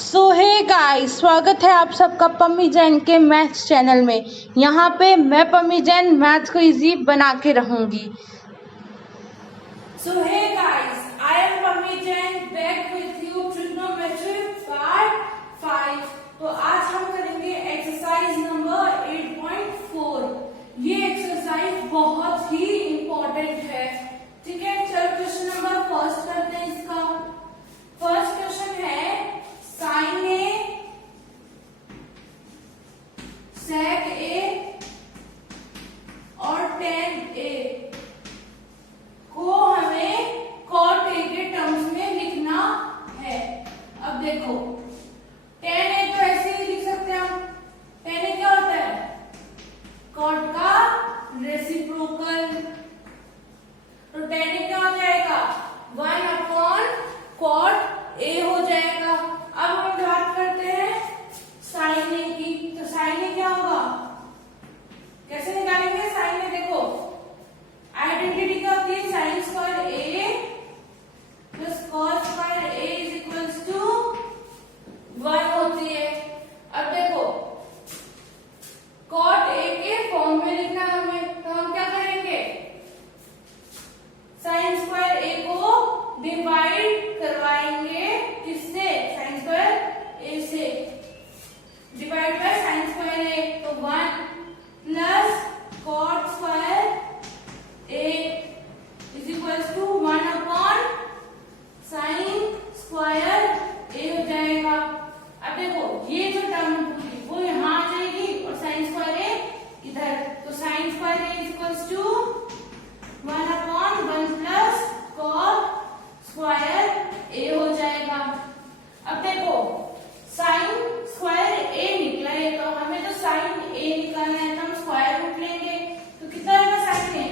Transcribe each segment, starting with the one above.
सो hey guys, स्वागत है आप सबका पम्मी जैन के मैथ्स चैनल में। यहाँ पे मैं पम्मी जैन मैथ्स को इजी बना के रहूंगी। So hey guys, I am Pammi Jain back with you trigonometry part 5। तो आज हम करेंगे एक्सरसाइज नंबर 8.4। ये एक्सरसाइज बहुत ही इम्पोर्टेंट है, ठीक है। चलो क्वेश्चन नंबर फर्स्ट करते हैं। इसका फर्स्ट क्वेश्चन है साइन ए सेक ए और टेन ए को हमें कॉट ए के टर्म्स में लिखना है। अब देखो टेन ए तो ऐसे ही लिख सकते हैं हम। टेन ए क्या होता है? कॉट का रेसिप्रोकल। तो टेन ए क्या हो जाएगा? 1 कॉट ए हो जाएगा। अब हम बात करते हैं साइन ए की। तो साइन ए क्या होगा? कैसे निकालेंगे साइन ए? देखो आइडेंटिटी क्या होती है? Sine square A plus cos square A is equals to 1 होती है। अब देखो कॉट ए के फॉर्म में लिखना हमें, तो हम क्या करेंगे? साइन स्क्वायर ए को डिवाइड करवाएंगे किससे? साइन स्क्वायर ए से। Divide by sine square A, तो 1 plus cot square A is equals to 1 upon sine square A हो जाएगा। अब देखो ये जो टर्म होगी वो यहाँ आ जाएगी और साइन स्क्वायर ए इधर। तो sine square A is equals to 1 upon 1 plus cot square A हो जाएगा। अब देखो साइन स्क्वायर ए निकला है, तो हमें तो साइन ए निकालना है, तो हम स्क्वायर रूट लेंगे। तो कितना रहेगा साइन ए?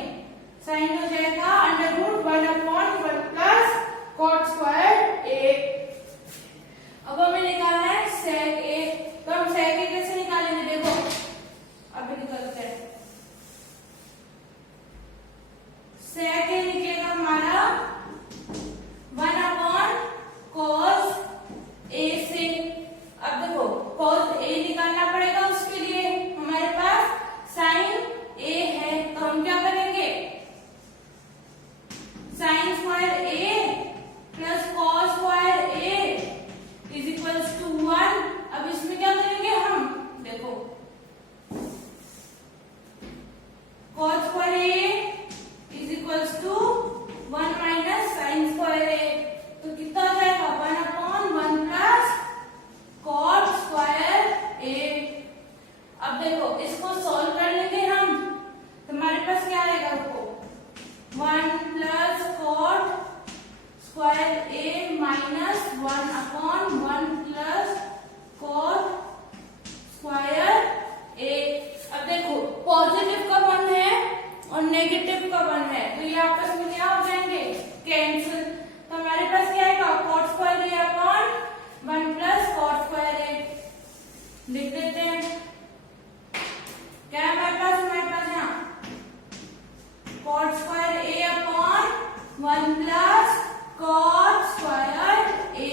साइन हो जाएगा under root 1 upon 1 plus cot square A. अब हमें निकालना है सेक ए। तो हम सेक ए कैसे निकालेंगे? देखो अभी निकलते हैं। सेक ए निकलेगा हमारा 1 अपॉन कॉस ए से। अब देखो कॉस ए निकालना पड़ेगा, उसके लिए हमारे पास साइन ए है, तो हम क्या करेंगे? Sine square A plus cos square A is equals to 1। अब इसमें क्या करेंगे हम? देखो cos square A is equals to 1 minus sine square A, तो कितना हो जाएगा? 1 upon 1 plus cot square A. अब देखो इसको सॉल्व कर लेंगे हम, तो हमारे पास क्या आएगा? देखो 1 plus cot square A minus 1 upon 1 plus cot square A. अब देखो पॉजिटिव का 1 है और नेगेटिव का 1 है, तो ये आपस में क्या हो जाएंगे? कैंसिल। तो हमारे पास क्या आएगा? Cot square A upon 1 plus cot square ए लिख देते हैं। क्या है हमारे पास? यहाँ cot square A upon 1 plus cot square A.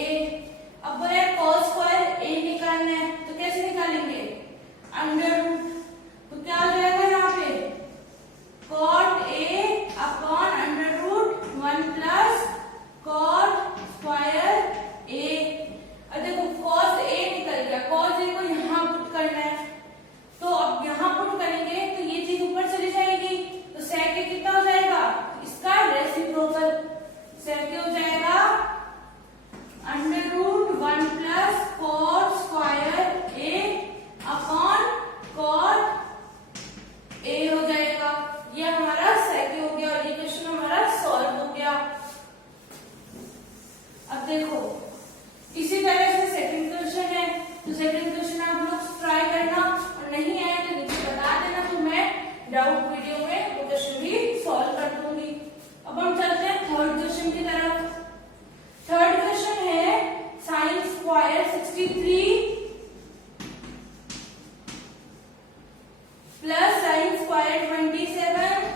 अब बोले कॉट स्क्वायर ए निकालना है, तो कैसे निकालेंगे? Under root. तो क्या हो जाएगा यहाँ पे? Cot A upon under root 1 plus cot square A. अब देखो कॉस ए निकल गया, कॉस ए को यहाँ पुट करना है, तो अब यहाँ पुट करेंगे तो ये चीज ऊपर चली जाएगी, तो सेक ए कितना हो जाएगा? इसका रेसिप्रोकल सेक ए हो जाएगा under root 1 plus cot square A upon cot A हो जाएगा। ये हमारा सेक ए हो गया और ये क्वेश्चन हमारा सॉल्व हो गया। अब देखो इसी तरह से सेकंड क्वेश्चन है, तो सेकंड क्वेश्चन आप लोग ट्राई करना, और नहीं आए तो मुझे बता देना, तो मैं डाउट वीडियो में वो क्वेश्चन भी सॉल्व कर दूंगी। अब हम चलते हैं थर्ड क्वेश्चन की तरफ। थर्ड क्वेश्चन है sine square 63 plus sine square 27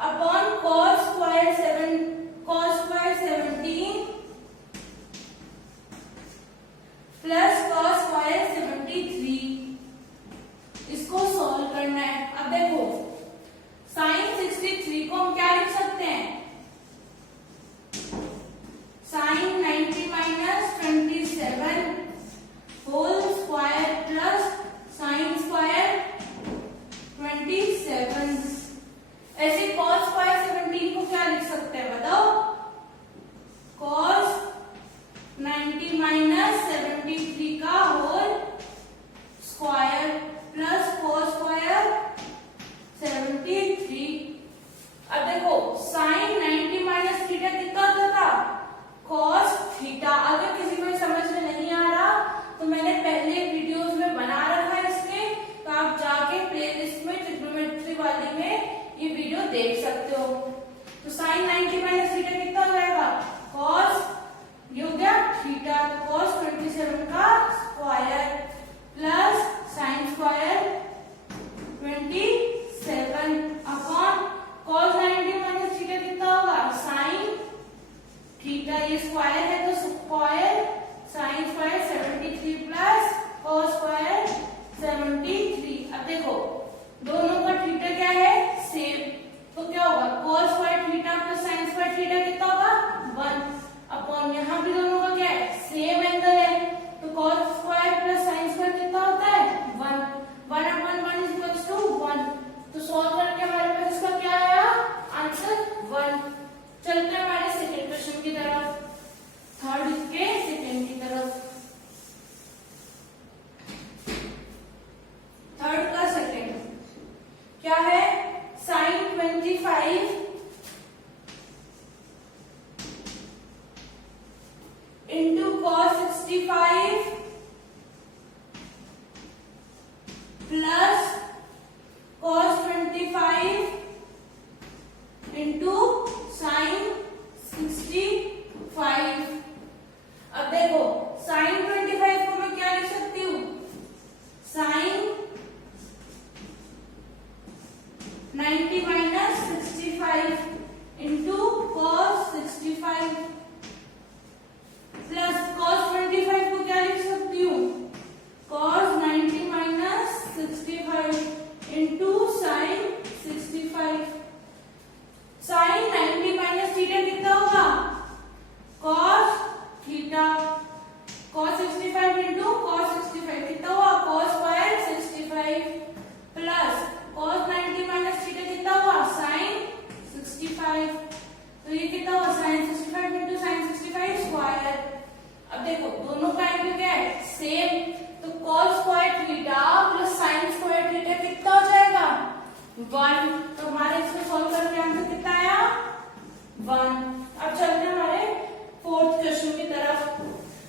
upon cos square 7 65 plus cos 25 into sine 65। अब देखो साइन 25 को मैं क्या लिख सकती हूँ, sine 90 minus 65 into cos 65 plus cos 25 को क्या लिख सकती हूँ, cos 90 minus 65 into sine 65। Sine 90 minus theta कितना होगा, cos थीटा, cos 65 इंटू cos 65 कितना हुआ, cos square 65 plus cos 90 minus theta कितना हुआ, sin 65। तो ये कितना हुआ, sin 65 इंटू sin 65 स्क्वायर। अब देखो दोनों का एंगल क्या है, सेम, तो cos square theta plus sin square theta कितना हो जाएगा, 1। तो हमारे इसको सॉल्व करके आंसर कितना आया, 1। अब चलते हैं हमारे फोर्थ क्वेश्चन की तरफ।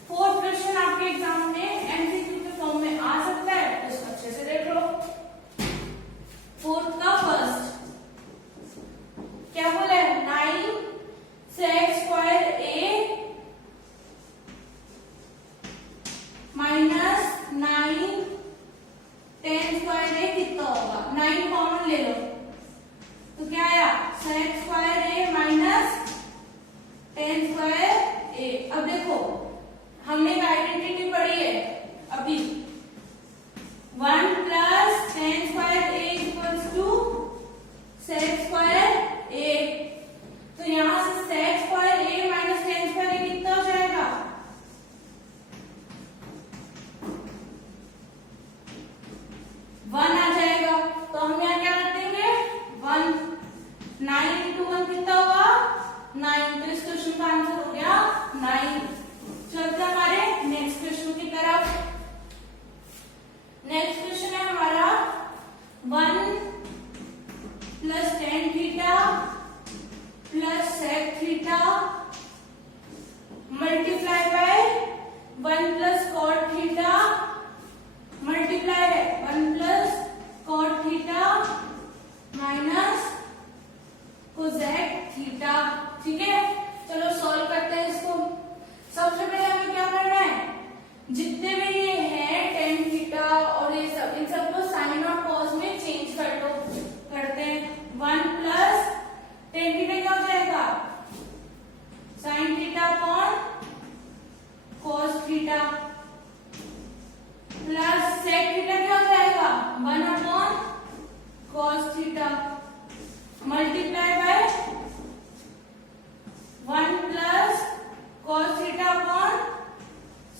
फोर्थ क्वेश्चन आपके एग्जाम में एमसीक्यू के फॉर्म में आ सकता है, तो इसको अच्छे से देख लो। फोर्थ का फर्स्ट क्या बोला है, 9 sec square a minus 9 tan square a कितना होगा, 9 कॉमन ले लो तो क्या आया, sec square a minus tan square a। अब देखो हमने एक आइडेंटिटी पढ़ी है अभी, 1 plus tan square a equals to sec square a। तो यहां से sec square a minus tan square a कितना हो जाएगा, 1 आ जाएगा। तो हम यहाँ क्या कर देंगे, 1, 9 इंटू 1 कितना होगा, 9। तो इस क्वेश्चन का आंसर हो गया 9। चलते हमारे नेक्स्ट क्वेश्चन की तरफ। नेक्स्ट क्वेश्चन है हमारा 1 plus tan theta plus sec theta multiply by 1 plus cot theta multiply है 1 plus cot theta minus cosec theta. ठीक है, चलो सॉल्व करते हैं इसको। सबसे पहले हमें क्या करना है, जितने भी ये है tan थीटा और ये सब, इन सबको साइन और cos में चेंज कर दो। करते हैं 1 प्लस tan थीटा क्या हो जाएगा, sin theta upon cos theta plus sec theta क्या हो जाएगा, 1 upon cos theta multiply by 1 plus cos theta upon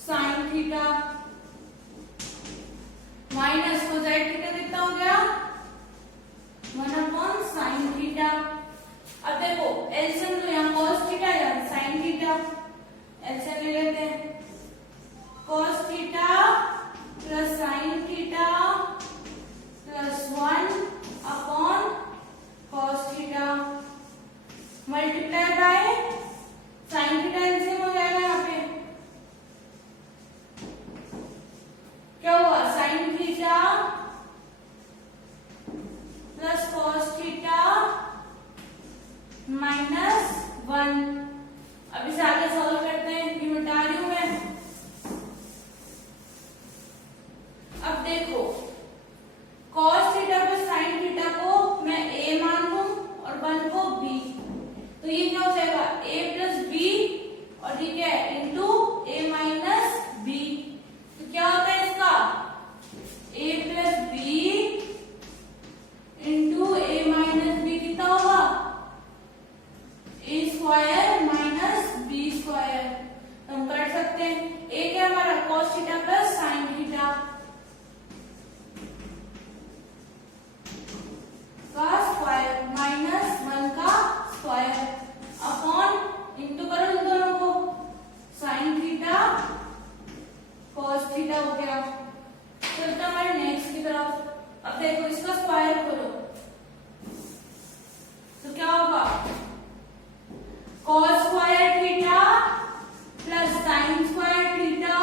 sin theta minus cosec theta कितना हो गया, 1 अपॉन sin थीटा। अब देखो एलसीएम तो यहाँ cos थीटा या sin थीटा, एलसीएम ले लेते हैं, cos theta plus sin theta plus 1 upon cos theta multiply by sin theta, LCM हो जाएगा यहाँ पे, क्या हुआ, sin theta plus cos theta minus 1। अब इसे आगे सॉल्व करते हैं, ये मिटा रही हूं मैं। अब देखो cos theta plus sin theta को मैं a मान लूं और 1 को b, तो ये क्या हो जाएगा, a प्लस b और ये क्या है, इंटू a माइनस b। तो क्या होता है इसका, a plus b into a minus b कितना होगा, a square minus b square. तो हम कर सकते हैं, a क्या हमारा cos theta plus sin theta का स्क्वायर माइनस 1 का स्क्वायर अपॉन इंटू करो इन दोनों को, sin थीटा cos थीटा हो गया। चलते हमारे नेक्स्ट की तरफ। अब देखो इसका स्क्वायर खोलो तो क्या होगा, cos square theta plus sin square theta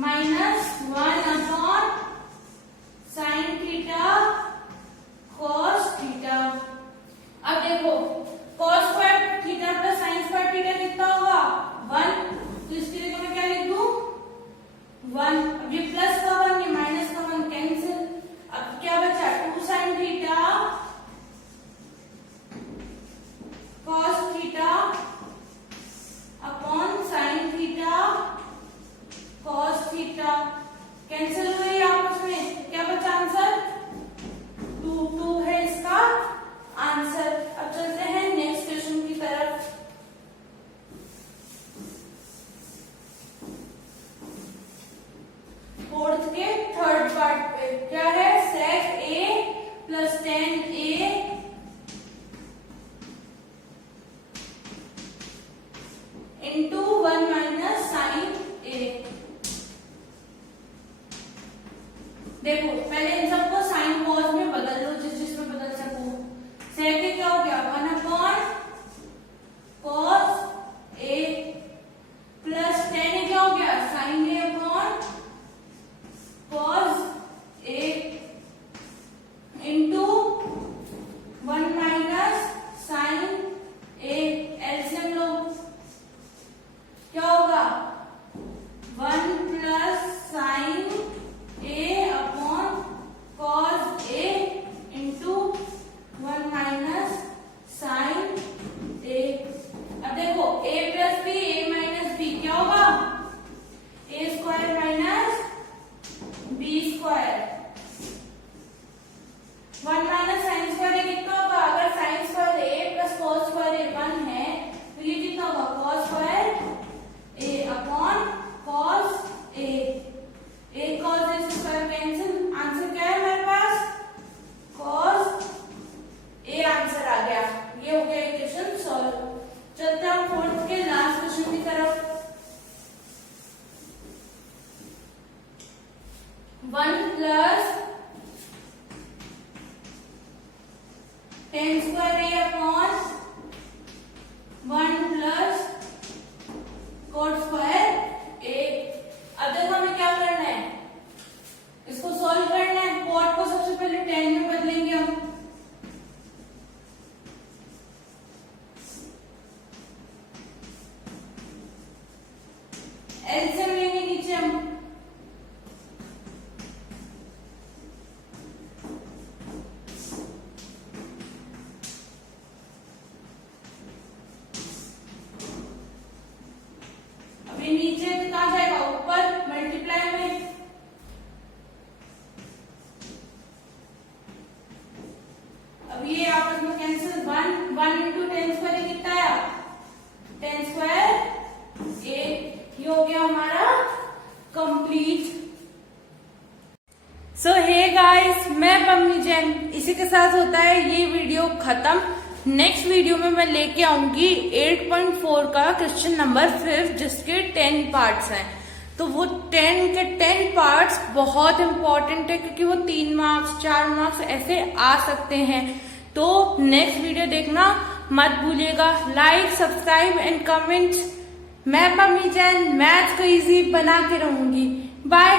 -1 sin theta cos theta. अब देखो cos square theta plus sin square theta कितना होगा 1, तो इसके लिए मैं क्या लिख दूं 1। अब ये प्लस का 1 ये माइनस का 1 कैंसिल। अब क्या बचा 2 sin theta cos theta upon sin theta cos theta cancel हुए आपस में, क्या बचा आंसर 2 है इसका आंसर। अब चलते हैं नेक्स्ट क्वेश्चन की तरफ। फोर्थ के थर्ड पार्ट पे क्या है sec a plus tan a into 1 minus sine a। देखो पहले इन सबको साइन कॉस में बदल लो, जिसमें बदल सको। sec a क्या हो गया 1 upon cos a plus tan a क्या हो गया sin a upon cos a into 1 minus sine a। LCM लो क्या होगा 1 plus sine a upon cos a into 1 minus sine a। अब देखो a plus B a minus B क्या होगा a square minus B square. 1 minus sine square a कितना होगा, अगर sine square a plus cos square a 1 है तो ये कितना होगा cos square a upon cos a। a cos a square cancel, answer क्या है हमारे पास cos a आंसर आ गया। ये हो गया इक्वेशन सॉल्व। चलते हैं फोर्थ के लास्ट क्वेश्चन की तरफ। 1 plus tan square a upon 1 plus cot square a। अब देखो हमें क्या करना है, इसको सॉल्व करना है। cot को सबसे पहले tan में बदलेंगे हम। एलसीएम लेंगे नीचे हम। अभी नीचे तो कहां जाएगा ऊपर मल्टीप्लाई में। अब ये आपस में कैंसिल 1 इंटू टेन स्क्वायर कितना आया 10 स्क्वायर a। ये हो गया हमारा कंप्लीट। सो हे गाइस, मैं पम्मी जैन, इसी के साथ होता है ये वीडियो खत्म। नेक्स्ट वीडियो में मैं लेके आऊंगी 8.4 का क्वेश्चन नंबर 5 जिसके 10 पार्ट्स हैं। तो वो 10 के 10 पार्ट्स बहुत इंपॉर्टेंट है क्योंकि वो 3 मार्क्स 4 मार्क्स ऐसे आ सकते हैं। तो नेक्स्ट वीडियो देखना मत भूलिएगा। Like subscribe and comments. मैं पम्मी जैन मैथ्स को इजी बना के रहूंगी। बाय।